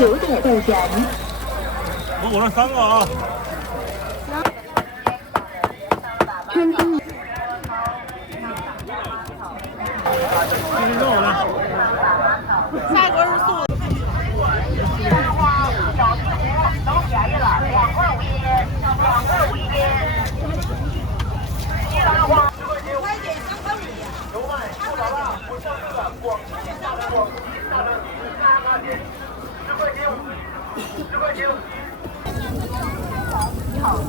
9点备选。我这3个啊。天津。这是肉的。下一个是素的。都便宜了，2块5一斤，2块5一斤。西兰花10块钱，5斤3块5。有卖不少了，我上这个广西大的嘎嘎姐，10块钱，10块钱。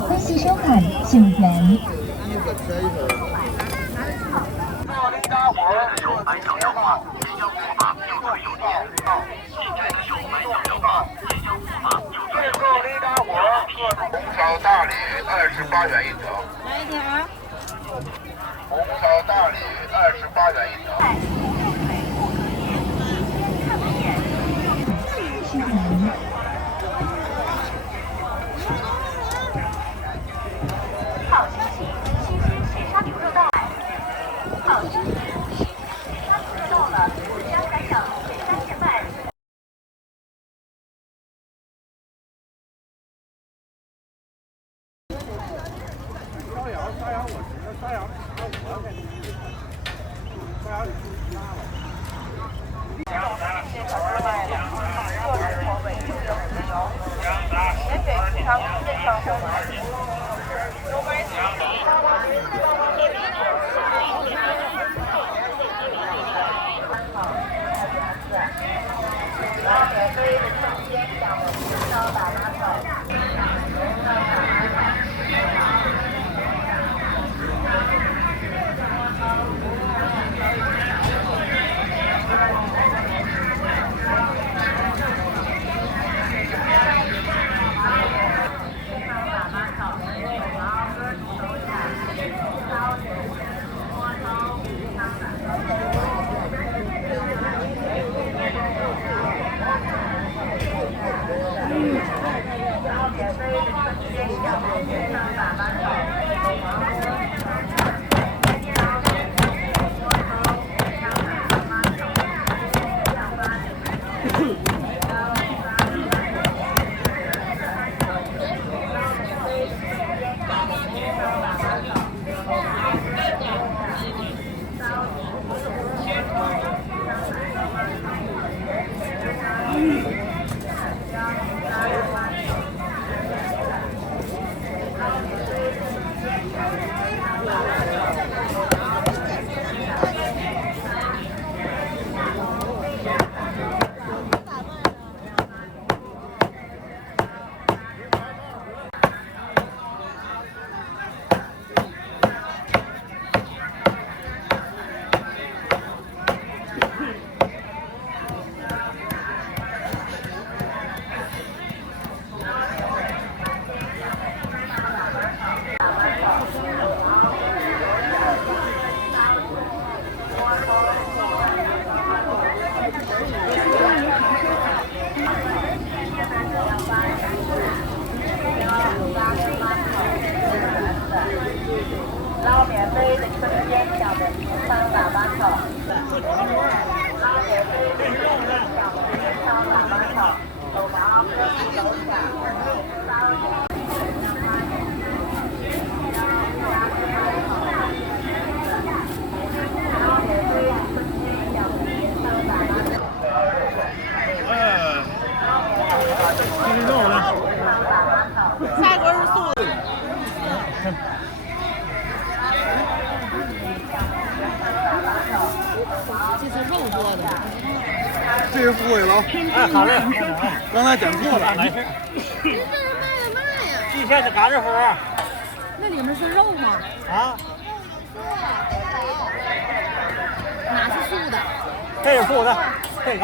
欢喜收看救援。林家火手买小油报，新疆护法又脆又甜。现在的手买小油报，新疆护法又脆又甜。林家火红烧大鲤28元一条。来一条啊。红烧大鲤28元一条。好消息，新鲜雪沙牛肉到。好消息，新鲜雪沙牛肉到了，江南省雪山县办。沙羊我吃的，沙羊5块钱一斤，沙羊你拉了。捞免费的春天小的平仓打板炒，捞免费的春天小的平仓打板炒，手毛可以手下。这是肉的。下一个是素的。这是肉做的。这是不会了。哎，好嘞。刚才点错了，没事。这是卖的嘛呀？蓟县的嘎吱盒。那里面是肉吗？啊？哪是素的？这是素的，这个。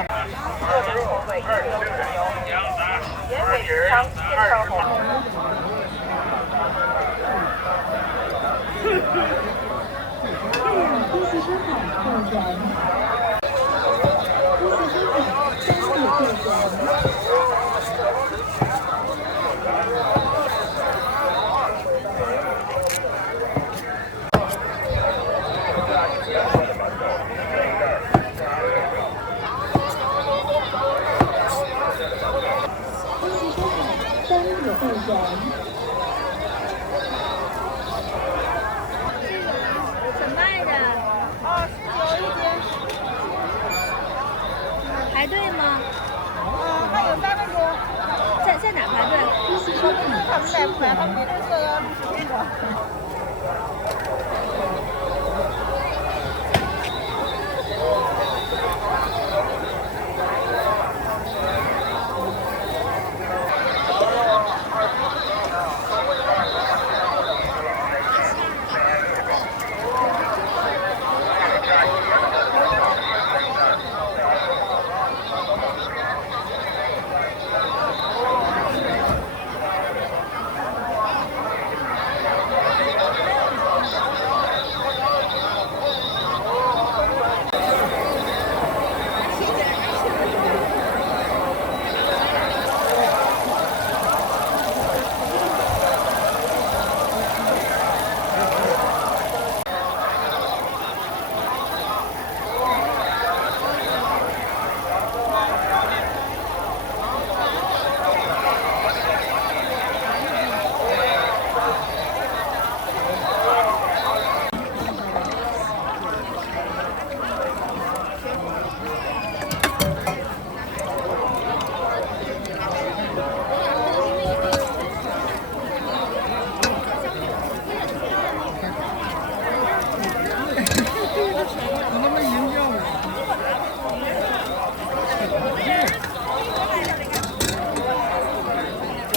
呀，他比这个要录视频的。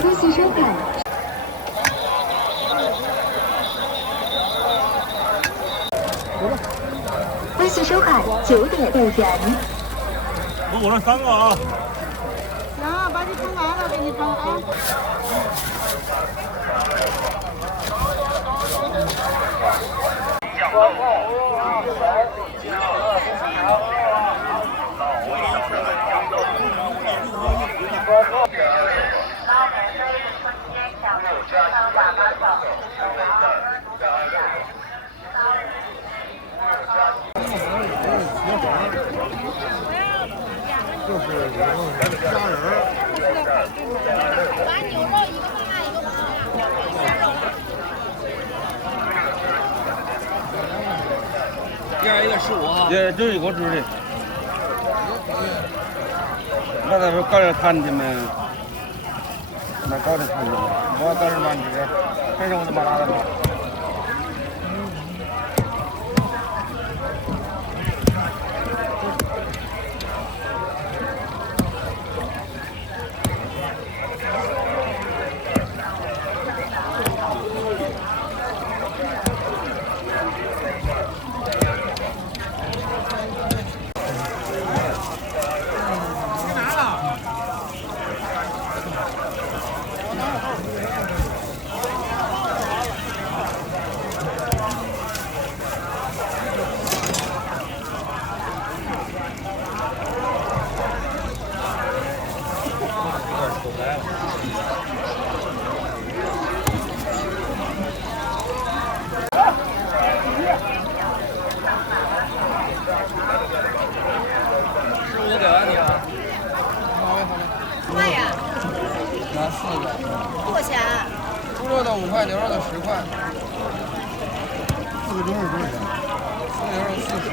恭喜收看。恭喜收看9点备选。我这3个啊。行，把你盛完了，给你盛啊。就是家人。把牛肉一个大一个黄呀，一人一个15哈。也就一个吃的。那咱们搞点摊的吗？那搞点摊的，我搞点慢吃，这是我的麻辣的吗？15给完你了。卖呀？拿4个。多少钱？猪肉的5块，牛肉的10块。4个牛肉多少钱4个牛肉40。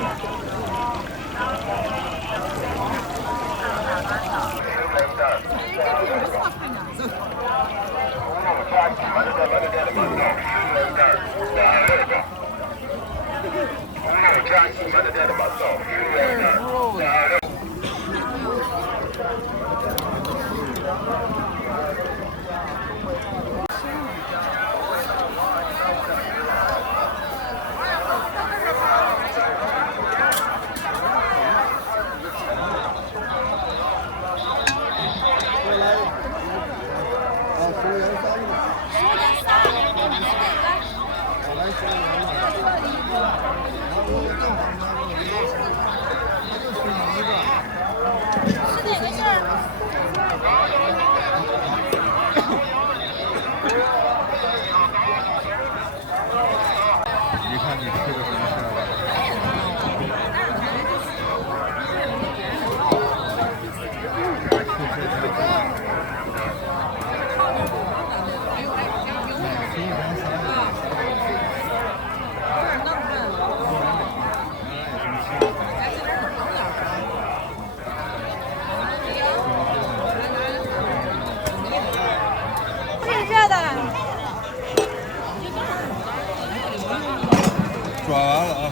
来10元。完了啊。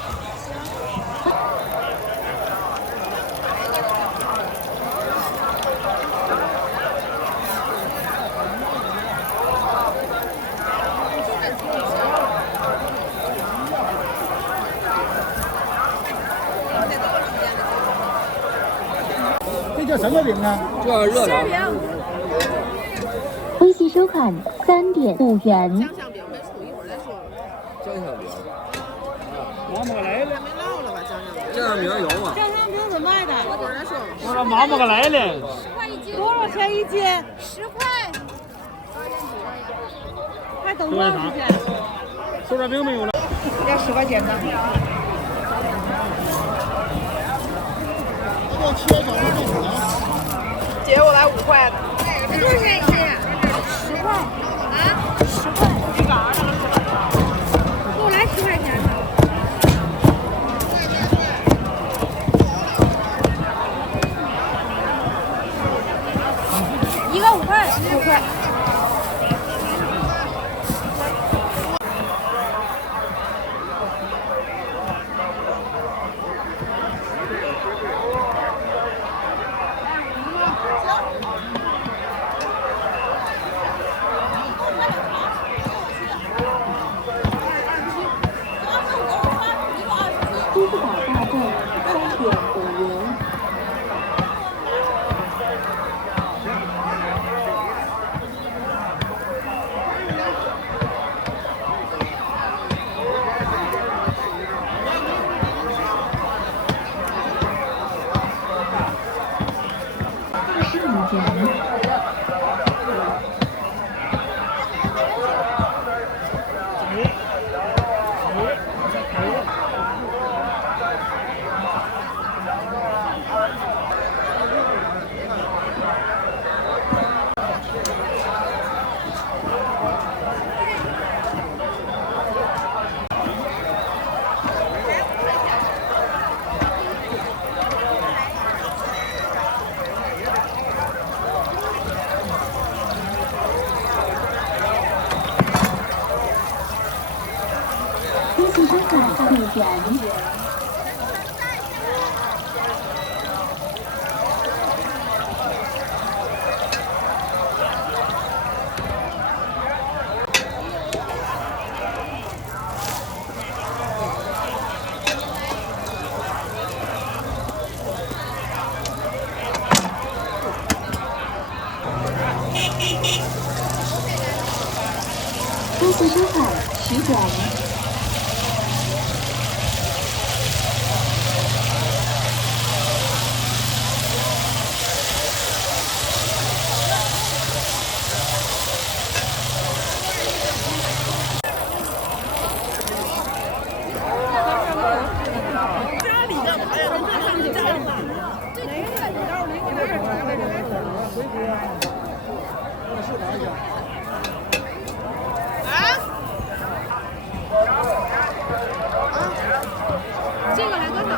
这叫什么饼啊？这热闹。微信收看3.5元。酱香饼没出，一会儿再说。酱香饼。妈妈来了。没烙了吧酱香饼？酱香饼有吗？酱香饼怎么卖的？一会儿再说。我说妈妈来了。10块一斤。多少钱一斤？10块。还等多长时间？手抓饼没有了。要10块钱的。这切小了不少。姐，我来5块的。这多少钱一斤？10块。啊？10块。这嘎达了10块。给我来10块钱的。一个5块，5块。支付宝大众3.5元。25元。微信收看6元。微信收看10元。这个来多少？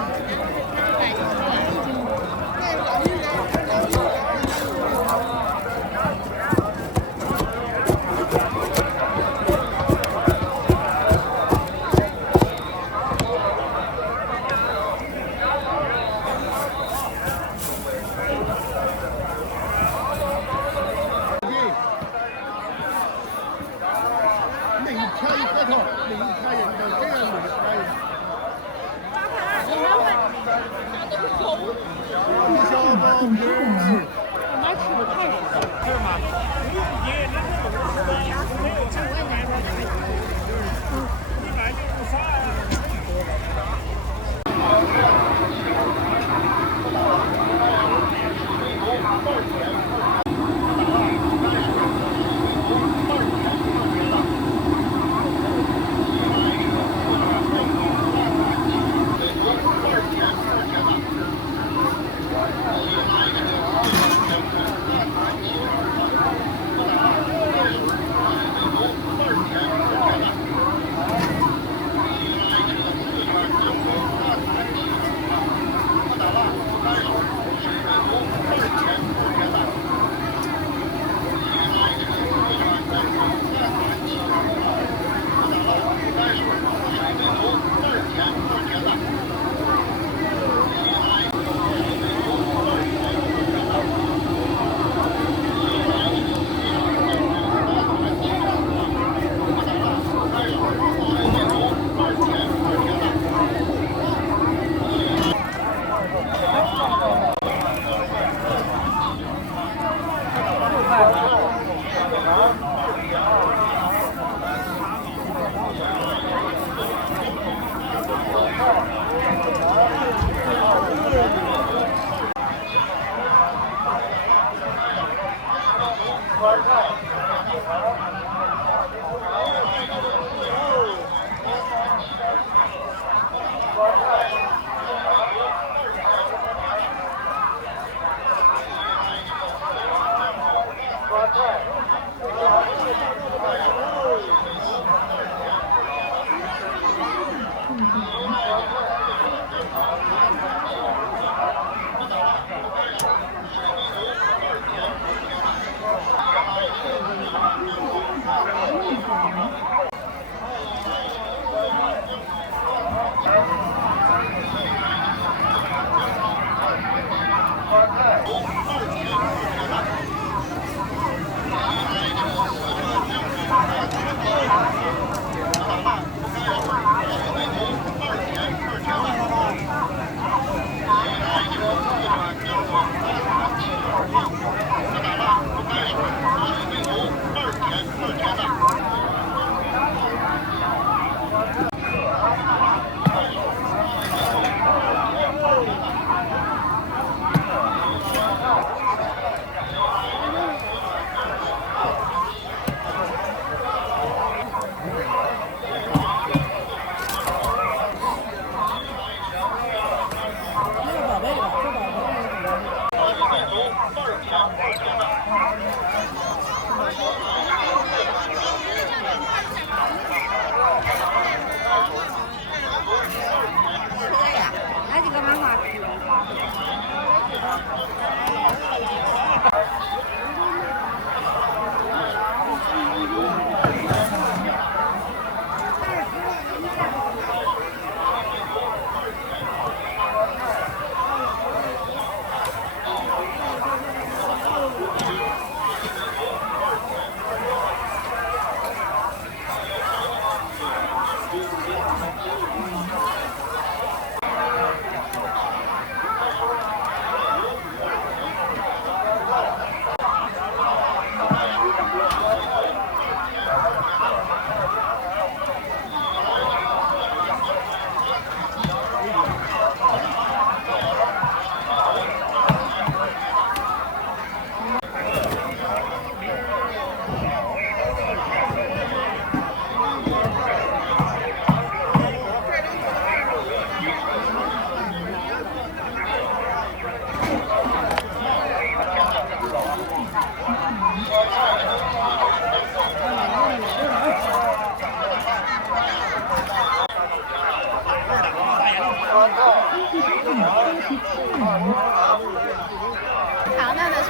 糖呢这是？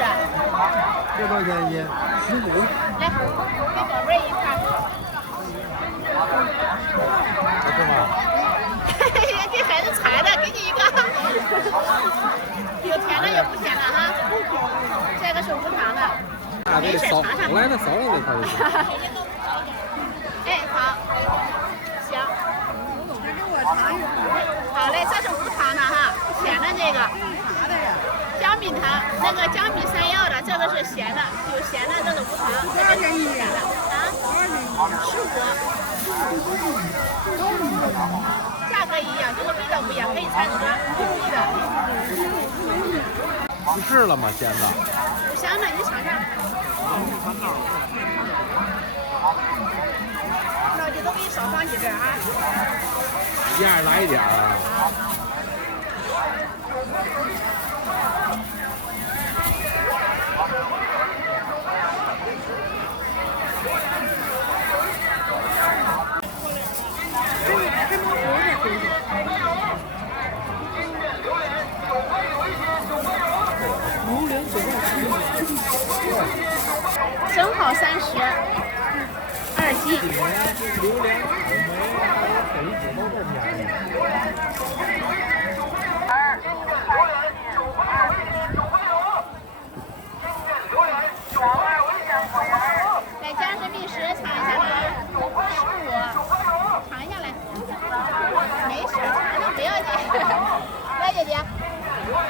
这多少钱一斤？15。来，给宝贝一块。这吗？给孩子裁的，给你一个。有甜的有不甜的哈。这个是无糖的。没事，尝尝。我来那烧了再尝尝。哎，好，行。好嘞，这是无糖的哈，甜的这个。姜饼糖，那个姜饼山药的，这个是咸的，有咸的，这个无糖。多少钱一斤的？啊？15。价格一样，就是味道不一样，可以掺和。不是了吗？咸的。不香的，你尝尝。老弟都给你少放几根啊。一样来一点啊。正好30，2斤。来，加上蜜食尝一下啊，15，尝一下来。没事，尝尝不要紧。来，姐姐，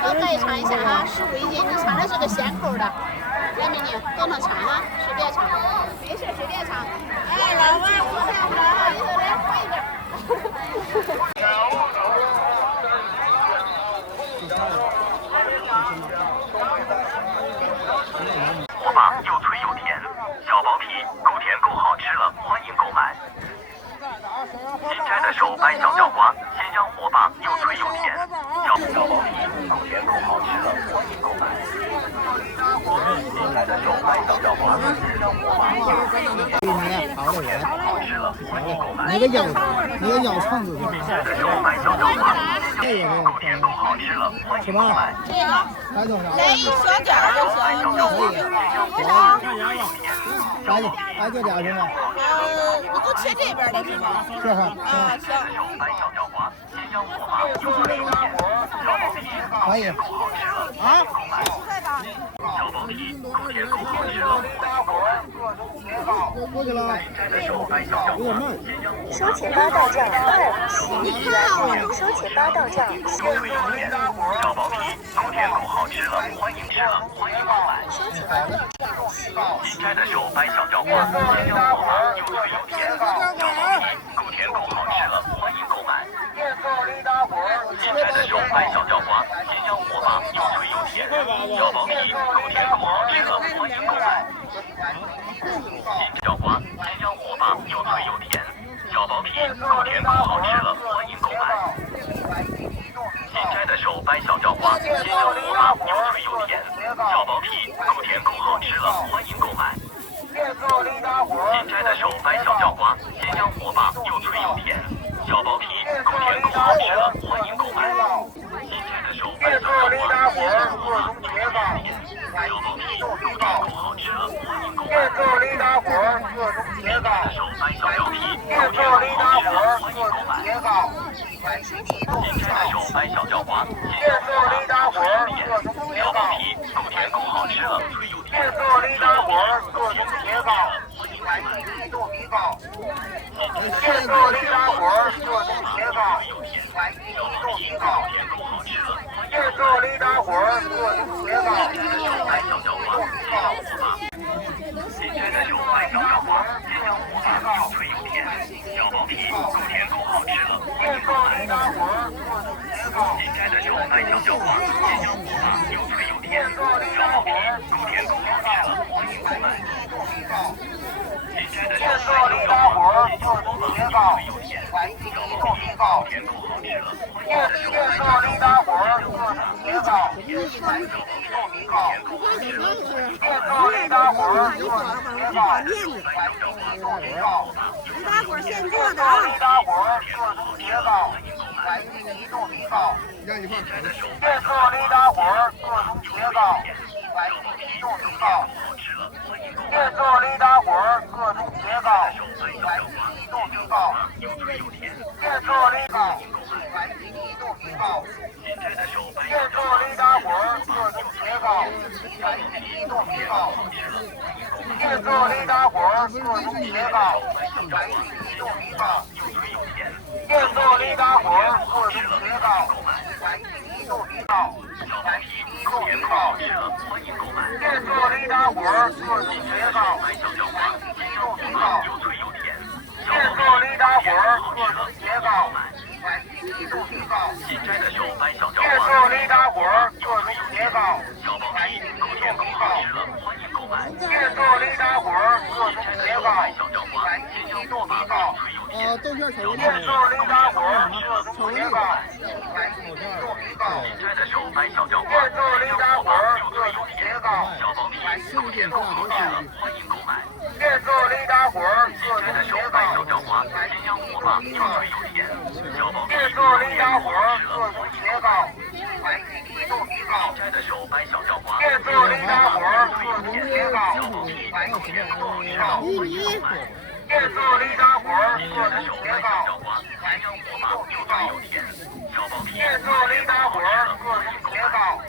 都可以尝一下啊，15一斤。你尝的是个咸口的，来美女都能尝啊，随便尝。没事，随便尝。哎，老外不好意思，来换一个。火把又脆又甜，小薄皮够甜够好吃了，欢迎购买。新摘的手掰小角瓜，鲜香火把又脆又甜，小薄皮够甜够好吃了，欢迎购买。新摘的手掰小角瓜，鲜香火把又脆又甜，够甜够好吃了，欢迎购买。那个腰秤子新摘的手掰小角瓜，够甜够好吃了，欢迎购买。这个。来多少？来一小点儿就行，多少？来就俩行吗？你都切这边的是吗？是哈。啊，行。可以。啊？过去了。有点慢。收钱八道酱2起，收钱八道酱小薄皮够甜够好吃了，欢迎吃了，欢迎购买。新摘的手掰小角瓜，鲜香火把又脆又甜，小薄皮够甜够好吃了，欢迎购买。新摘的手掰小角瓜，鲜香火把又脆又甜，小薄皮够甜够好吃了，欢迎购买。新角瓜，鲜香火把又脆又甜，小薄皮够甜够好吃了，欢迎购买。新摘的手掰小角瓜，鲜香火把又脆又甜，小薄皮够甜够好吃了，欢迎购买。新摘的手掰小角瓜，鲜香火把又脆又甜，小薄皮够甜够好吃了，欢迎购买。新摘的手掰小角瓜，鲜香火把又脆又甜，小薄皮够甜够好吃了，欢迎购买。新摘的手掰小角皮，够甜够好吃了，欢迎购买。新摘的手掰小角瓜，鲜香火把又脆又甜，小薄皮够甜够好吃了，脆又甜，小薄皮够甜够好吃了，欢迎购买。现做的大伙儿各种节糕，买一送一糕，现做的大伙儿各种节糕，买一送一糕。新摘的手掰小角瓜，鲜香火把又脆又甜，小薄皮够甜够好吃了，欢迎购买。新摘的手掰小角瓜，鲜香火把又脆又甜，小薄皮够甜够好吃了，欢迎购买。新摘的手掰小角瓜，鲜香火把又脆又甜，小薄皮够甜够好吃了，欢迎购买。现做的大伙儿各种节糕，小薄皮够甜够好吃了，现做的大伙儿各种节糕，大伙儿现做的啊，大伙儿各种节糕，来自移动频道。电测雷达火各种捷告，来自移动频道。电测雷达火各种捷告，来自移动频道。电测雷达来自移动频道。电测雷达火各种捷告，来自移动频道。电测雷达火各种捷告，来自移动频道。电测雷达火各种捷告，来自移动频道。来自移动频道。电测雷达火各种捷告，来自移动频道。电测雷达火各种捷告，来自移动频道。电测雷达火各种捷告，来自移动频道。电测雷达火各种捷告，来自移动频道。豆馅巧克力。电测雷达火各种捷告，来自移动频道。电测雷达火各种捷告，来自移动频道。电测雷达火各种捷告，来自移动频道。电测雷达火各种捷告，来自移动频道。电测雷达火各种捷告，来自移动频道。电测雷达火各种捷告，来自移动频道。电测雷达火各种捷告，来自移动频道。电测雷达火各种捷告，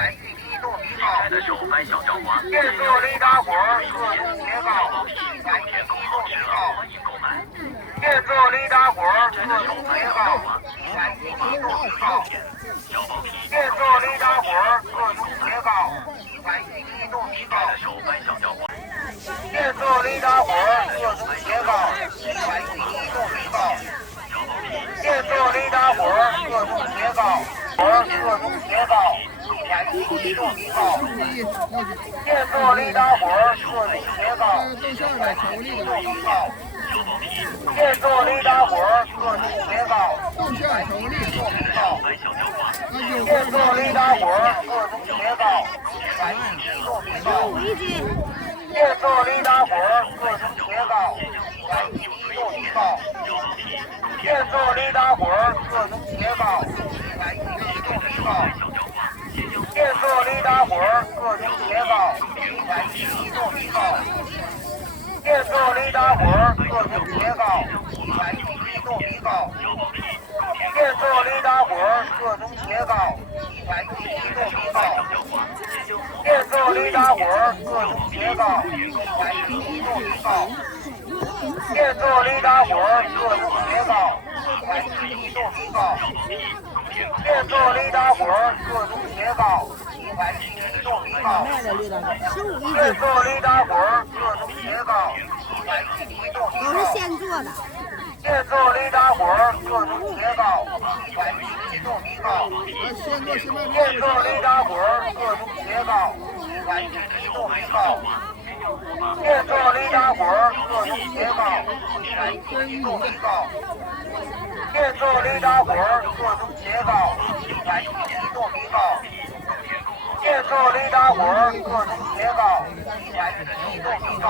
来自移动频道。电测雷达火各种捷告，来自移动频道。电测雷达火各种捷告，来自移动频道。电测雷达火各种捷告，来自移动频道。电测雷达火各种捷告，各种捷告，来自移动频道。电测雷达火各种捷告，来自移动频道。电测雷达火各种捷告，来自移动频道。电测雷达火各种捷告，来自移动频道。电测雷达火各种捷告，来自移动频道。电测雷达火各种捷告，来自移动频道。电测雷达火各种捷告，来自移动频道。电测雷达火各种捷告，来自移动频道。电测雷达火各种捷告，来自移动频道。电测雷达火各种捷告，来自移动频道。电测雷达火各种捷告，来自移动频道。电测雷达火各种捷告，来自移动频道。电测雷达火各种捷告，来自移动频道。都是现做的。电测雷达火各种捷告，来自移动频道。电测雷达火各种捷告，来自移动频道。电测雷达火各种捷告，来自移动频道。电测雷达火各种捷告，来自移动频道。电测雷达火各种捷告，来自移动频道。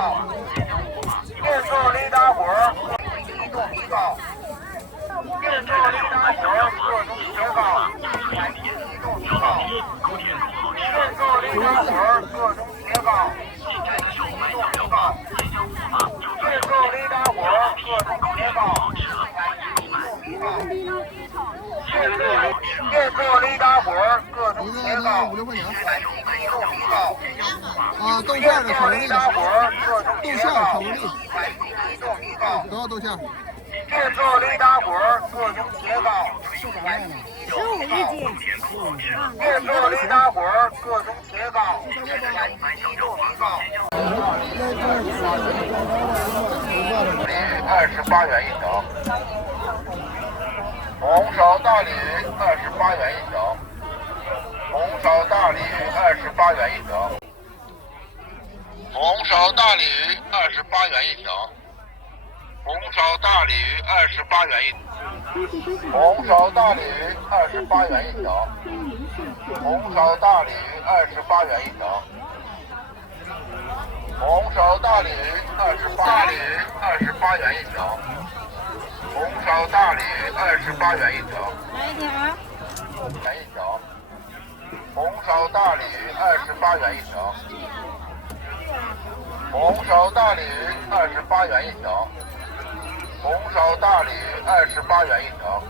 电测雷达火各种移动频道。电测雷达火各种捷告，来自移动频道。电测雷达火各种捷告，来自移动频道。电测雷达火各种捷告，来自移动频道。电测雷达火各种捷告，来自移动频道。豆馅的巧克力。电测雷达火各种捷告，来自移动频道。多少豆馅？电测雷达火各种捷告，来自移动频道。电测雷达火各种捷告，来自移动频道。28元一条。红烧大鲤鱼28元一条。红烧大鲤鱼28元一条。红烧大鲤鱼28元一条。红烧大鲤鱼28元一条。红烧大鲤鱼28元一条。红烧大鲤鱼28元一条。红烧大鲤鱼28元一条。红烧大鲤28元一条。来一条。元一条。红烧大鲤28元一条。红烧大鲤28元一条。红烧大鲤28元一条。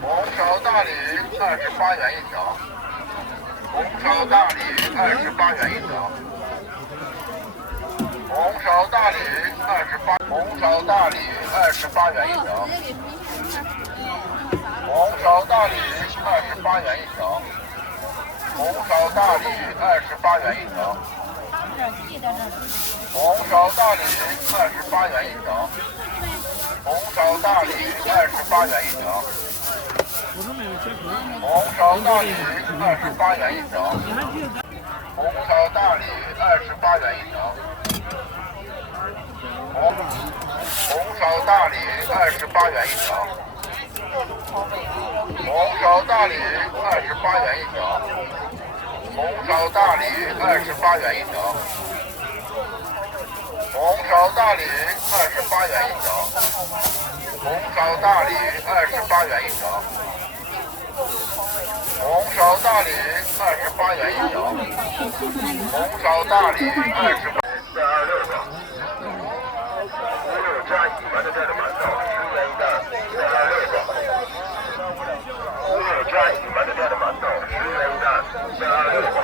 红烧大鲤28元一条。红烧大鲤28元一条。红烧大鲤红烧大鲤28元一条。红烧大鲤28元一条。红烧大鲤28元一条。红烧大鲤28元一条。红烧大鲤28元一条。红烧大鲤28元一条。红烧大鲤28元一条。红烧大鲤28元一条。红烧大鲤28元一条。红烧大鲤28元一条。红烧大鲤28元一条。红烧大鲤28元一条。红烧大鲤28元一条。红烧大鲤28。426个。5加1馒头店的馒头10元一袋，426个。5加1馒头店的馒头10元一袋，426个。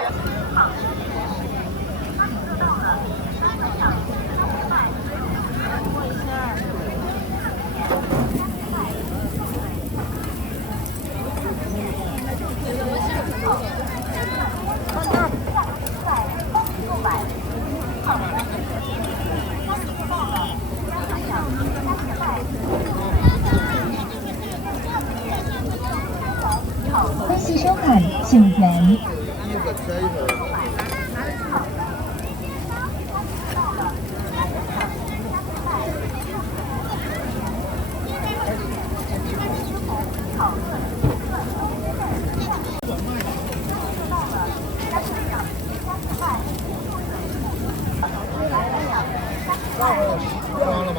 欢迎收看九元。装了吗？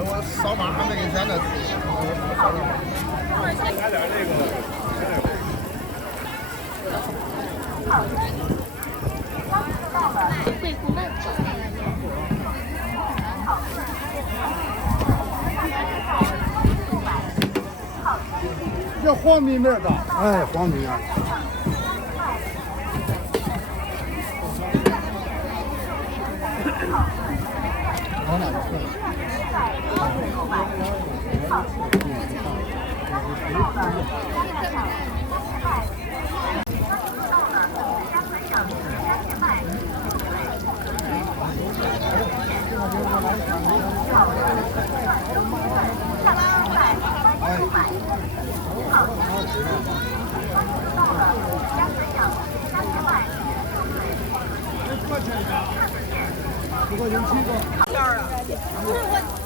我扫码还没给钱呢。来点这个。贵妇慢走。这黄米面的，哎，黄米面。往哪个去？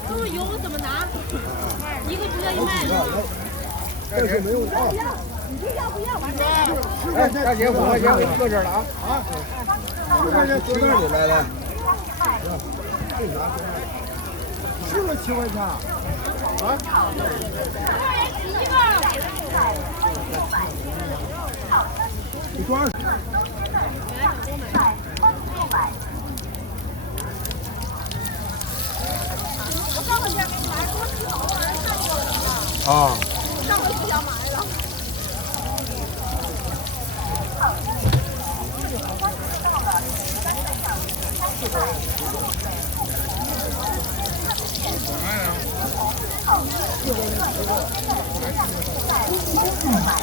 不是油怎么拿？一个不愿意卖的。这是没有啊。你说要不要？哎，大姐，5块钱给你搁这儿了啊！啊，10块钱搁这儿里来了。是了7块钱。啊？你多少？啊。上回不想买了。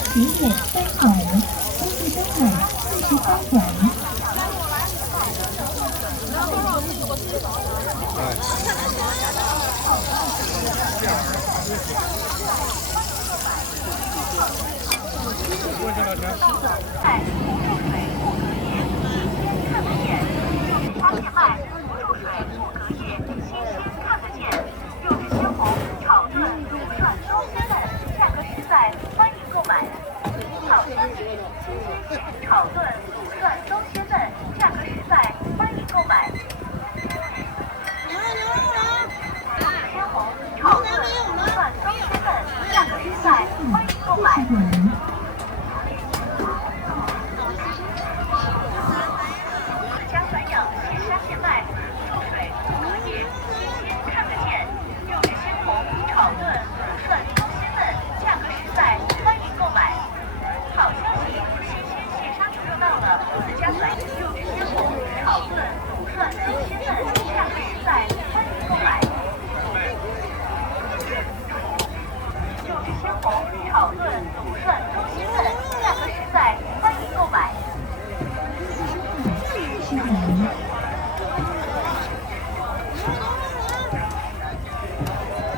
10点3转，东西生产43转。方便卖，入水不隔夜，新鲜看得见，肉质鲜红，炒炖、卤涮都鲜嫩，价格实在，欢迎购买。好新鲜，炒炖、卤涮都鲜嫩，价格实在，欢迎购买。鲜欢迎购买。自家散养，现杀现卖，入水、荷叶、新鲜看得见，肉质鲜红，炒炖、卤涮都鲜嫩，价格实在，欢迎购买。好消息，新鲜现杀牛肉到了，自家散养，肉质鲜红，炒炖、卤涮都鲜嫩，价格实在，欢迎购买。肉质鲜红，炒炖、卤涮都鲜嫩，价格实在，欢迎购买。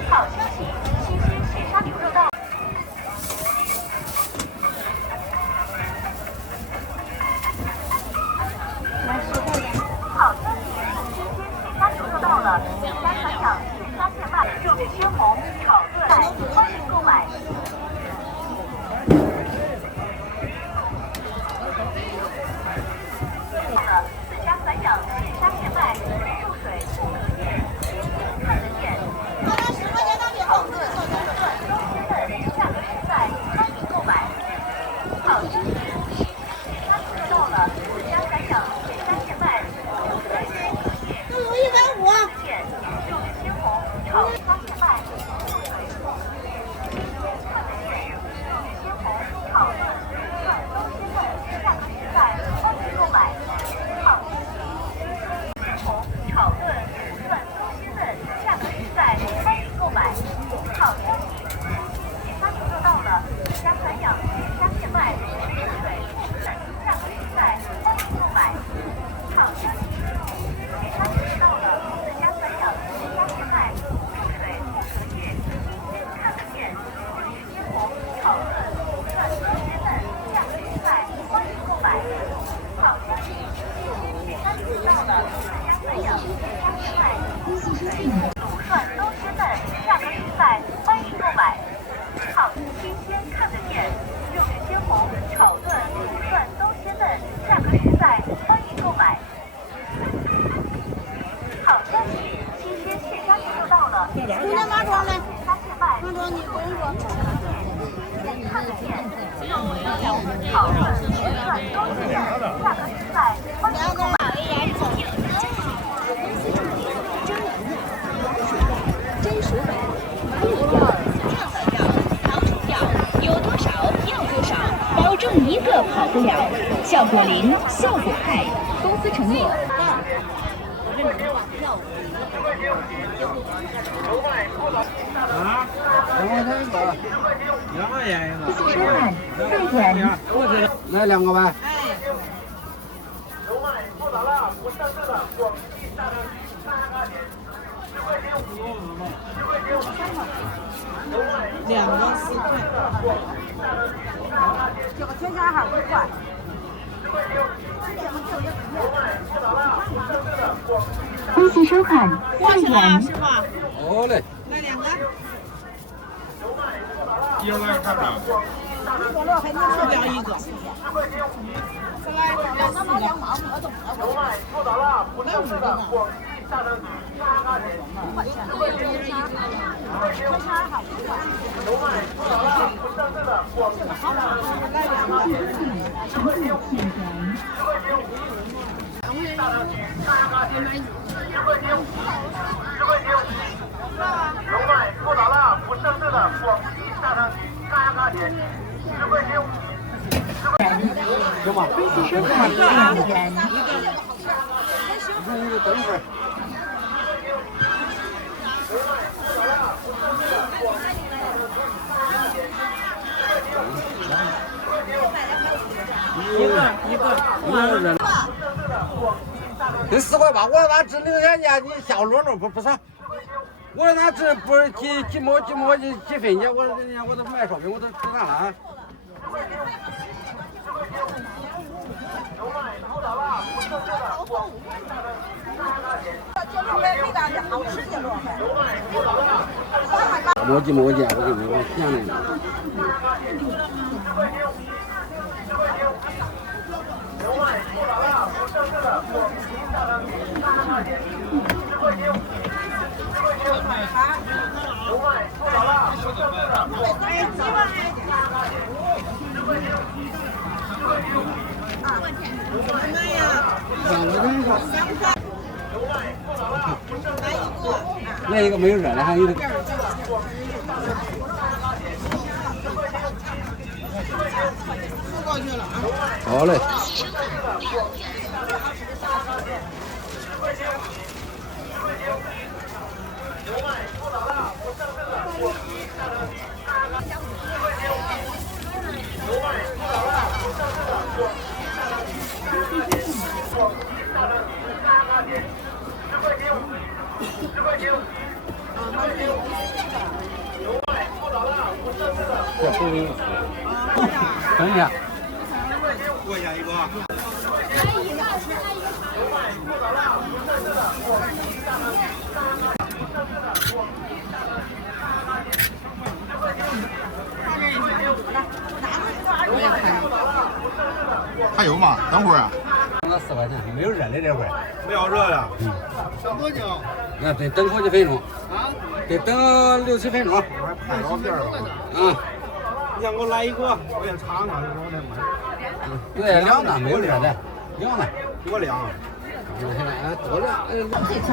好消息，新鲜现杀牛肉到。好消息，新鲜现杀牛肉到了，自家散养，现杀现卖，肉质鲜红，炒炖，欢迎购买。自家散养，现杀现卖，入水、荷叶、新鲜看得见。炒炖、卤涮都鲜嫩，价格实在，欢迎购买。好消息，新鲜现杀牛肉到了，自家散养，现杀现卖，入水、荷叶、新鲜看得见，肉质鲜红，炒现杀现卖，入水、荷叶、新鲜看得见，肉质鲜红，炒炖、卤涮都鲜嫩，价格实在，欢迎购买。好消息，鲜红、炒炖、卤涮都鲜嫩，价格实在，欢迎购买。好消息，现杀牛肉到了，自家散养，现杀现卖，入水、价格实在，欢迎购买。好消息，现杀牛肉到了，自家散养，现杀现卖，入水、荷叶、新鲜看得见，肉质鲜红，炒炖、卤涮都鲜嫩，价格实在，欢迎购买。好消息，现杀牛肉到了，自家散养，现杀现卖，入水、卤涮都鲜嫩，价格实在，欢迎购买。好，新鲜看得见，肉质鲜红，炒炖、卤涮都鲜嫩，价格实在，欢迎购买。好消息，新鲜现杀牛肉到了，自家散养，现杀现卖，入水、新鲜看得见，肉质鲜红，炒炖、卤涮都鲜嫩，价格实在，欢迎购买。真实版，还有料，糖醋料，有多少要多少，保证一个跑不了，效果零，效果派，公司承诺。啊，2块钱一个，2块钱一个。吃饭，菜甜。来2个呗。2个4块。这个全家还5块。恭喜收看，菜甜。好嘞。来2个。一人来看看。我这还能吃不了1个。再来2个2毛，我都不买。来5个。5块钱。全家还5块。这个好吗？来2个。油麦不打蜡不生质的广西大肠鸡嘎嘎甜，10块钱。行吧。恭喜收看，菜甜。你等会儿。一个。这4块8，我让他值0元钱，你瞎啰嗦不啥？我让他值不是几毛几分钱，我人家我都卖烧饼，我都值啥了？磨叽，我给你们骗了。那一个没有热的，还有一个。过去了啊。好嘞。等一下，过一下一个。还有吗？等会儿啊。那4块钱没有热的这会儿。没有热的。等多久？那得等好几分钟。啊？得等6、7分钟。我还拍照片了。嗯。你让我来一个，我先尝尝，我再买。对，凉的没有热的，凉的。多凉啊！我现在多凉。最快，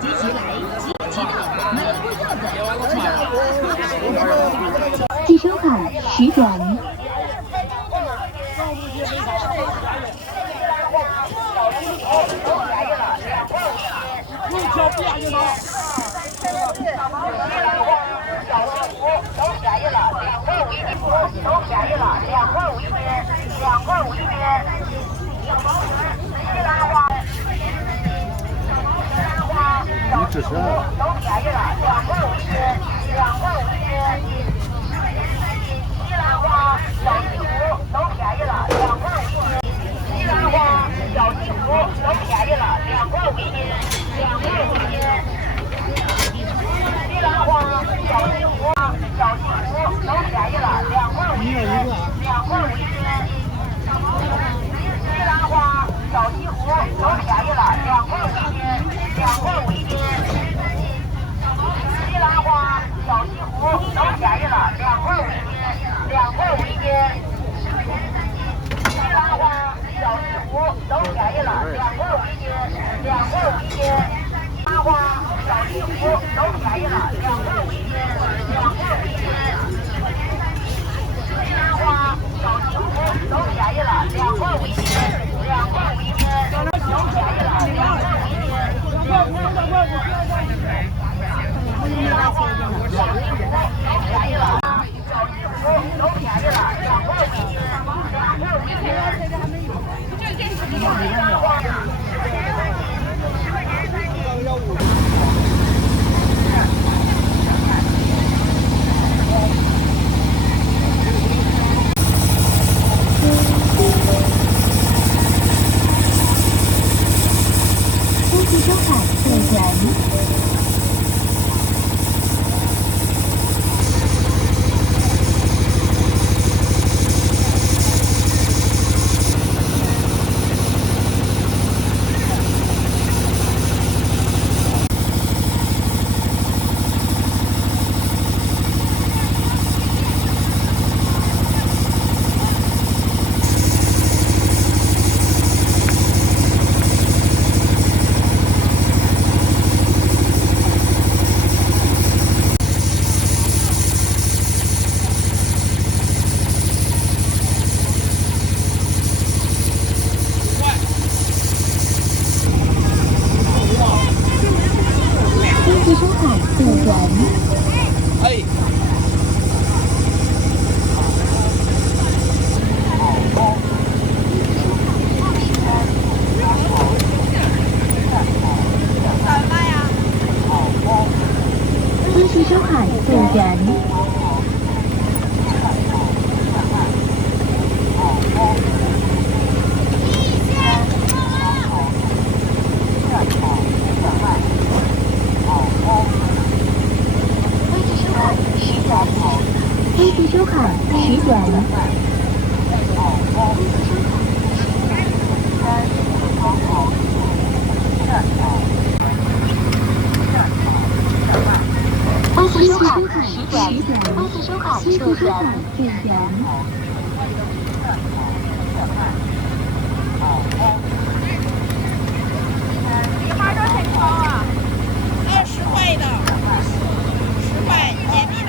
集齐来，集齐到，买过柚子。计收款10元。不挑不压就拿。都便宜了，2块5一斤，都便宜了，2块5一斤，2块5一斤。西兰花，你支持啊？都便宜了，2块5一斤，2块5一斤。西兰花、小西湖都便宜了，2块5一斤。西兰花、小西湖都便宜了，2块5一斤，2块5一斤。西兰花、小西湖、小西湖都便宜了，2块5一斤，2块5一斤。西兰花、小西湖都便宜了，2块5一斤，2块5一斤。西兰花、小西湖都便宜了，2块5一斤，2块5一斤。西兰花、小西湖都便宜了，2块5一斤，2块5一斤。西兰花、小西湖都便宜了，2块5一斤，2块5一斤。西兰花、小西湖都便宜了，2块5一斤，2块5一斤。都便宜了，2块5一斤。恭喜收看2元。收看2元。微信收看10元。欢迎收看10点，欢迎收看路人。你花多少钱包啊？20块的，10块年币的。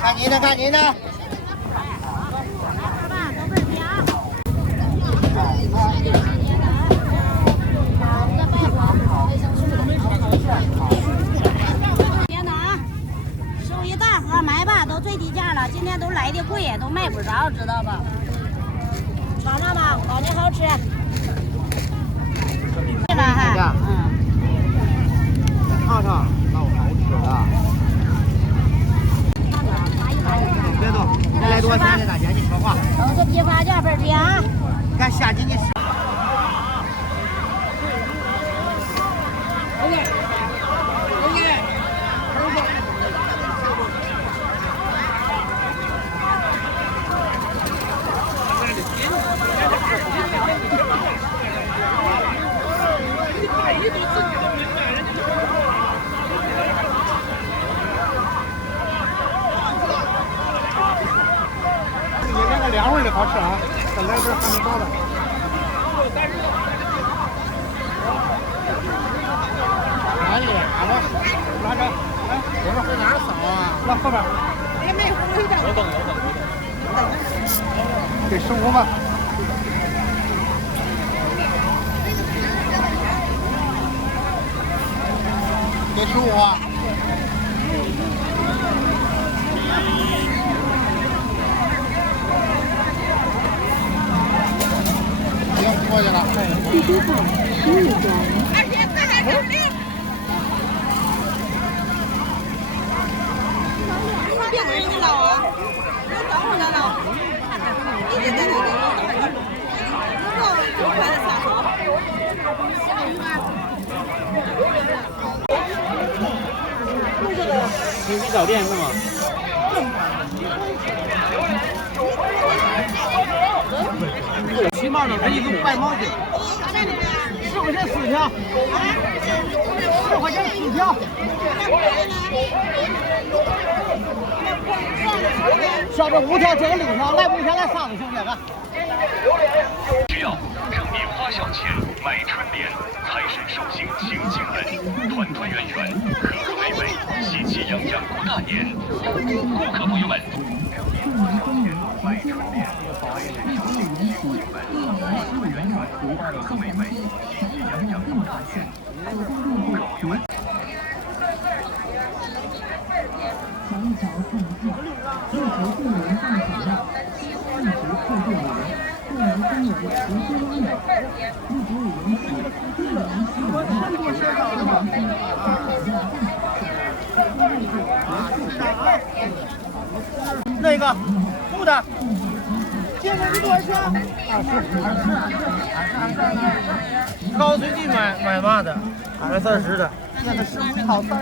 看你的，看你的。天哪啊！收一大盒买吧，都最低价了，今天都来的贵，都卖不着，知道吧？尝尝吧，感觉好吃。是吧？哈，尝尝，那好吃的。别动，你来多少钱的大姐？你说话。都是批发价分批啊。看下集你。你那个凉味的好吃啊，再来份汉堡包的。哪里？俺们拿着，哎，我说回哪儿扫啊？那后边。也没有回的。有等。给15吧。给15啊。过去了。汽车站11转。而且这还有6。别给人家捞啊！你等会儿再捞。对。5块的下手。你洗澡店是吗？起码能给你个白毛巾，10块钱4条，10块钱4条。上边5条，这个6条，来5条来3个行不行？只要让年花小钱买春联，财神寿星请进门，团团圆圆，和和美美，喜气洋洋过大年。顾客朋友们，让年花小钱买春联，财神寿星请进门，团团圆圆，和和美美，喜气洋洋过大年。顾客朋友们。瞧一瞧，看一看，入头对联放巧妙，一直扣对联，后来分为直接弯的，入头有人起，对联是有人起，后来是巧妙大。那个布的，这个是多少钱？20。高最近买嘛的？20、30的。那个15套30。